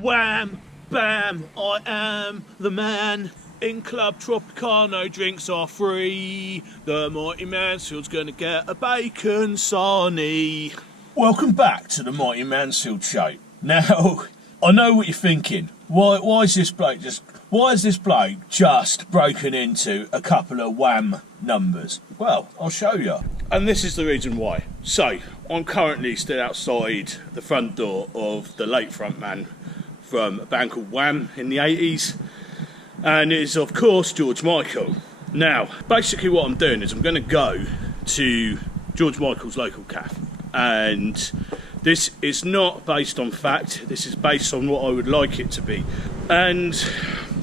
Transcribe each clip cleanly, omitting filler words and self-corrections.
Wham, bam, I am the man. In Club Tropicano, drinks are free. The mighty Mansfield's gonna get a bacon sarnie. Welcome back to the mighty Mansfield show. Now, I know what you're thinking. Why is this bloke just broken into a couple of wham numbers? Well, I'll show you. And this is the reason why. So, I'm currently still outside the front door of the late frontman from a band called Wham in the 80s. And it is, of course, George Michael. Now, basically what I'm doing is I'm going to go to George Michael's local cafe. And this is not based on fact, this is based on what I would like it to be. And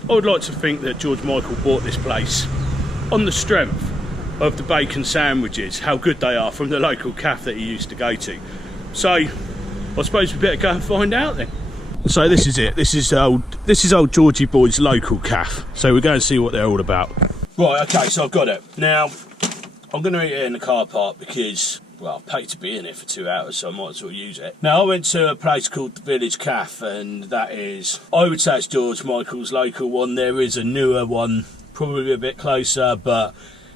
I would like to think that George Michael bought this place on the strength of the bacon sandwiches, how good they are from the local cafe that he used to go to. So, I suppose we better go and find out then. So this is it. This is old Georgie Boy's local cafe. So we're going to see what they're all about. Right, okay, so I've got it. Now, I'm going to eat it in the car park because, well, I paid to be in it for 2 hours, so I might as well use it. Now, I went to a place called the Village Cafe, and that is, I would say it's George Michael's local one. There is a newer one, probably a bit closer, but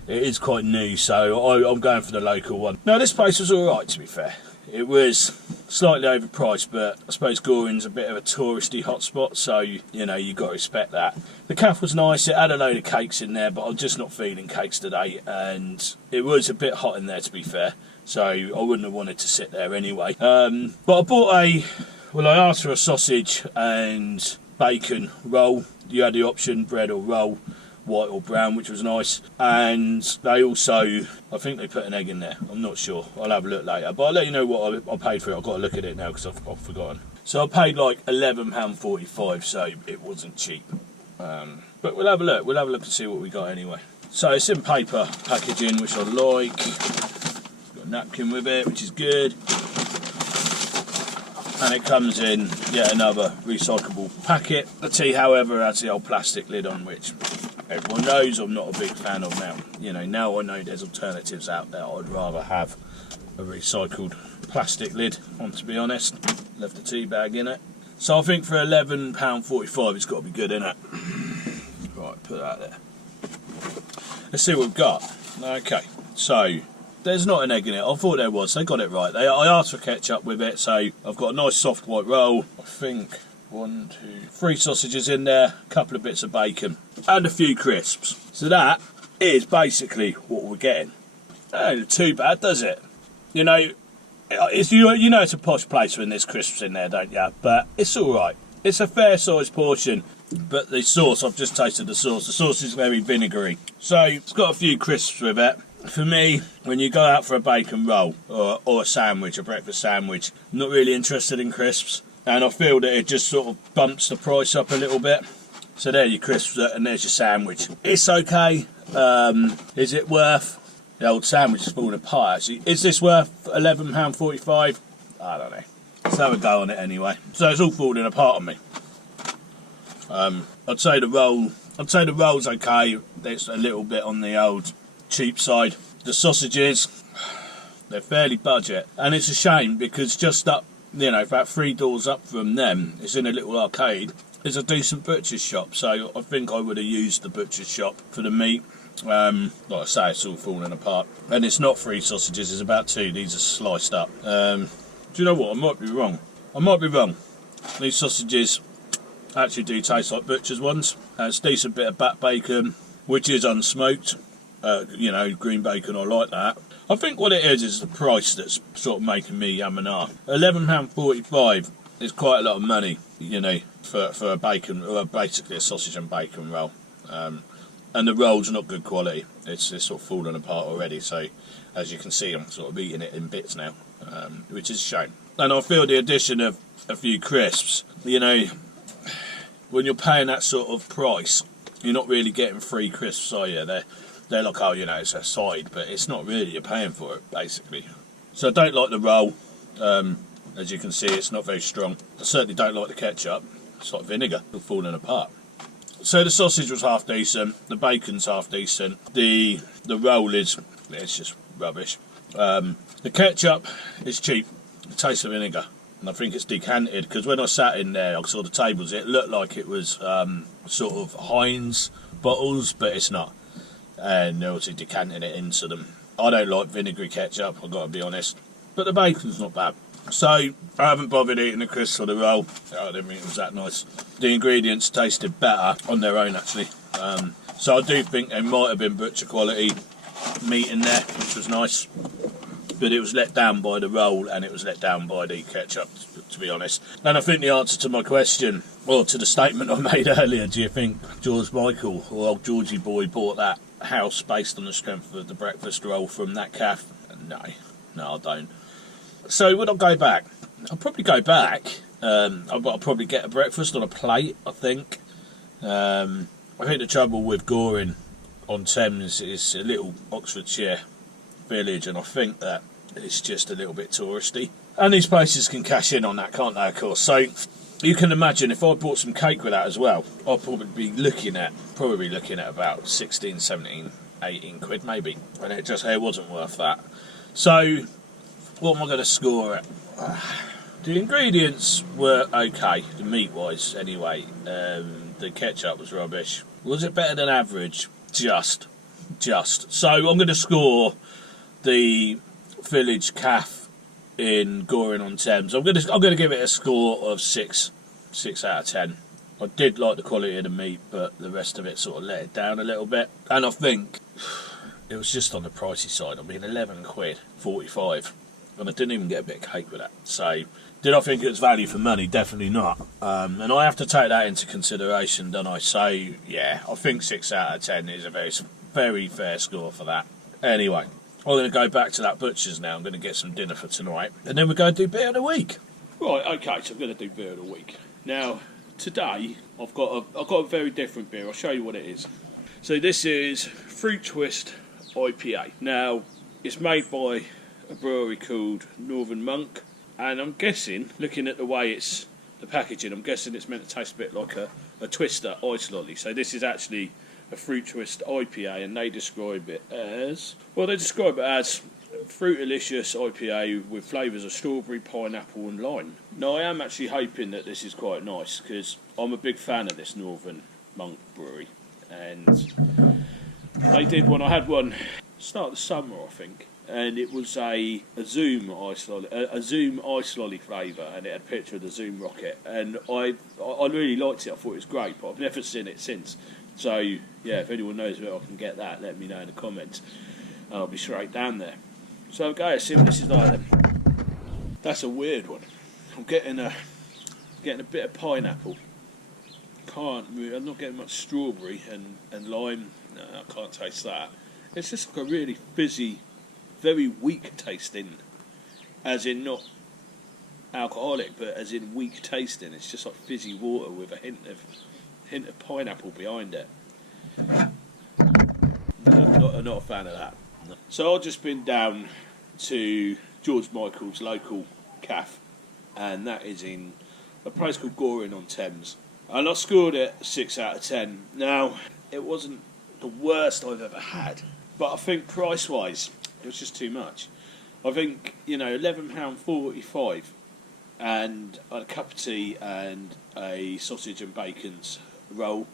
it is quite new, so I'm going for the local one. Now, this place was alright, to be fair. It was slightly overpriced, but I suppose Goring's a bit of a touristy hotspot, so, you know, you've got to respect that. The cafe was nice, it had a load of cakes in there, but I'm just not feeling cakes today, and it was a bit hot in there, to be fair, so I wouldn't have wanted to sit there anyway. But I bought I asked for a sausage and bacon roll. You had the option, bread or roll, white or brown, which was nice, and they also, I think they put an egg in there. I'm not sure, I'll have a look later, but I'll let you know what I paid for it. I've got to look at it now because I've forgotten. So I paid like £11.45, so it wasn't cheap, but we'll have a look and see what we got anyway. So it's in paper packaging, which I like. Got a napkin with it, which is good, and it comes in yet another recyclable packet. The tea, however, has the old plastic lid on, which everyone knows I'm not a big fan of now. You know, now I know there's alternatives out there. I'd rather have a recycled plastic lid on, to be honest. Left the tea bag in it. So I think for £11.45 it's got to be good, innit? Right, put that there. Let's see what we've got. Okay, so there's not an egg in it. I thought there was. They got it right. I asked for ketchup with it, so I've got a nice soft white roll. I think 3 sausages in there, a couple of bits of bacon, and a few crisps. So that is basically what we're getting. Ain't too bad, does it? You know, you know it's a posh place when there's crisps in there, don't you? But it's all right. It's a fair sized portion. But the sauce, I've just tasted the sauce. The sauce is very vinegary. So it's got a few crisps with it. For me, when you go out for a bacon roll or a sandwich, a breakfast sandwich, I'm not really interested in crisps. And I feel that it just sort of bumps the price up a little bit. So there your crisps and there's your sandwich. It's okay. Is it worth? The old sandwich is falling apart actually. Is this worth £11.45? I don't know. Let's have a go on it anyway. So it's all falling apart on me. I'd say the roll's okay. It's a little bit on the old cheap side. The sausages, they're fairly budget. And it's a shame because just up, you know, about 3 doors up from them, it's in a little arcade, there's a decent butcher's shop, so I think I would have used the butcher's shop for the meat. Like I say, it's all falling apart. And it's not 3 sausages, it's about 2, these are sliced up. Do you know what, I might be wrong. These sausages actually do taste like butcher's ones. It's a decent bit of back bacon, which is unsmoked. You know, green bacon, I like that. I think what it is the price that's sort of making me yum and ah. £11.45 is quite a lot of money, you know, for a bacon, or basically a sausage and bacon roll. And the roll's not good quality. It's sort of falling apart already, so as you can see, I'm sort of eating it in bits now, which is a shame. And I feel the addition of a few crisps, you know, when you're paying that sort of price, you're not really getting free crisps, are you? They're like, oh, you know, it's a side, but it's not really, you're paying for it, basically. So I don't like the roll. As you can see, it's not very strong. I certainly don't like the ketchup. It's like vinegar, it's falling apart. So the sausage was half decent, the bacon's half decent, the roll it's just rubbish. The ketchup is cheap, it tastes of vinegar. and I think it's decanted, because when I sat in there I saw the tables, it looked like it was sort of Heinz bottles, but it's not, and they're obviously decanting it into them. I don't like vinegary ketchup, I've got to be honest, but the bacon's not bad. So I haven't bothered eating the crisps or the roll. I didn't think it was that nice. The ingredients tasted better on their own actually, so I do think there might have been butcher quality meat in there, which was nice, but it was let down by the roll and it was let down by the ketchup, to be honest. And I think the answer to my question, or to the statement I made earlier, do you think George Michael or old Georgie boy bought that house based on the strength of the breakfast roll from that cafe? No, I don't. So would I go back? I'll probably go back. I'll probably get a breakfast on a plate, I think. I think the trouble with Goring on Thames is a little Oxfordshire village, and I think that it's just a little bit touristy. And these places can cash in on that, can't they, of course? So you can imagine if I bought some cake with that as well, I'll probably be looking at about 16, 17, 18 quid maybe. And it wasn't worth that. So what am I going to score it? The ingredients were okay, the meat-wise anyway. The ketchup was rubbish. Was it better than average? Just. So I'm going to score the Village Cafe in Goring-on-Thames. I'm going to give it a score of 6 out of 10. I did like the quality of the meat, but the rest of it sort of let it down a little bit. And I think it was just on the pricey side. I mean, 11 quid, 45. And I didn't even get a bit of cake with that. So, did I think it was value for money? Definitely not. And I have to take that into consideration, don't I? So, yeah, I think 6 out of 10 is a very, very fair score for that. Anyway, I'm going to go back to that butcher's now. I'm going to get some dinner for tonight. And then we're going to do beer of the week. Right, okay, so I'm going to do beer of the week. Now, today, I've got a very different beer. I'll show you what it is. So this is Fruit Twist IPA. Now, it's made by a brewery called Northern Monk, and I'm guessing, looking at the way the packaging, I'm guessing it's meant to taste a bit like a Twister ice lolly. So this is actually a Fruit Twist IPA, and they describe it as Fruitalicious IPA with flavours of strawberry, pineapple and lime. Now I am actually hoping that this is quite nice, because I'm a big fan of this Northern Monk brewery, and they did one. I had one start of the summer, I think, and it was a Zoom ice lolly flavour, and it had a picture of the Zoom rocket, and I really liked it. I thought it was great, but I've never seen it since. So yeah, if anyone knows where I can get that, let me know in the comments, and I'll be straight down there. So I'll go see what this is like then. That's a weird one. I'm getting a bit of pineapple. I'm not getting much strawberry and lime. No, I can't taste that. It's just like a really fizzy, very weak tasting, as in not alcoholic, but as in weak tasting. It's just like fizzy water with a hint of pineapple behind it. No, I'm not a fan of that. No. So I've just been down to George Michael's local cafe, and that is in a place called Goring-on-Thames, and I scored it 6 out of 10. Now, it wasn't the worst I've ever had, but I think price-wise, it was just too much. I think, £11.45 and a cup of tea and a sausage and bacon's roll.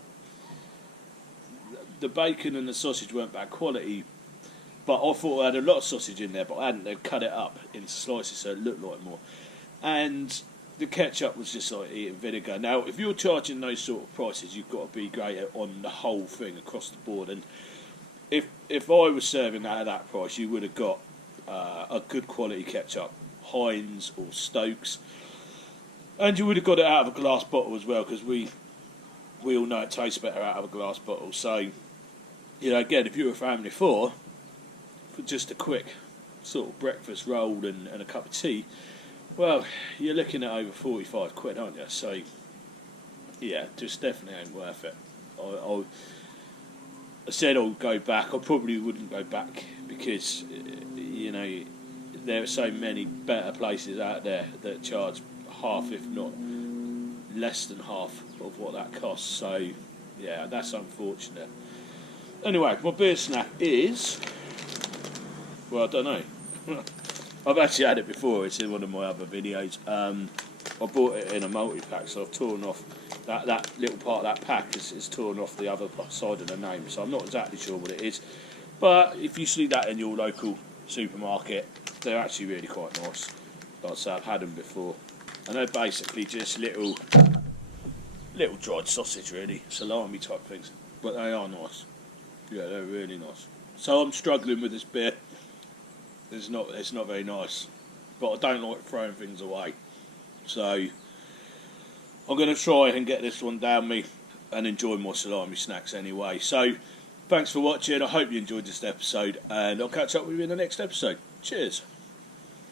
The bacon and the sausage weren't bad quality, but I thought I had a lot of sausage in there, but I hadn't. They'd cut it up into slices so it looked like more. And the ketchup was just like eating vinegar. Now, if you're charging those sort of prices, you've got to be great on the whole thing across the board. And if I was serving that at that price, you would have got a good quality ketchup, Heinz or Stokes, and you would have got it out of a glass bottle as well, because we all know it tastes better out of a glass bottle. So, again, if you're a family of 4, for just a quick sort of breakfast roll and a cup of tea, well, you're looking at over 45 quid, aren't you? So, yeah, just definitely ain't worth it. I said I'll go back. I probably wouldn't go back because, there are so many better places out there that charge half, if not less than half of what that costs. So, yeah, that's unfortunate. Anyway, my beer snack is, well, I don't know. I've actually had it before. It's in one of my other videos. I bought it in a multi-pack, so I've torn off that little part of that pack is torn off the other side of the name, so I'm not exactly sure what it is. But if you see that in your local supermarket, they're actually really quite nice. Like I say, I've had them before, and they're basically just little dried sausage, really, salami type things. But they are nice. Yeah, they're really nice. So I'm struggling with this beer. It's not very nice, but I don't like throwing things away. So I'm going to try and get this one down me and enjoy my salami snacks anyway. So thanks for watching. I hope you enjoyed this episode, and I'll catch up with you in the next episode. Cheers.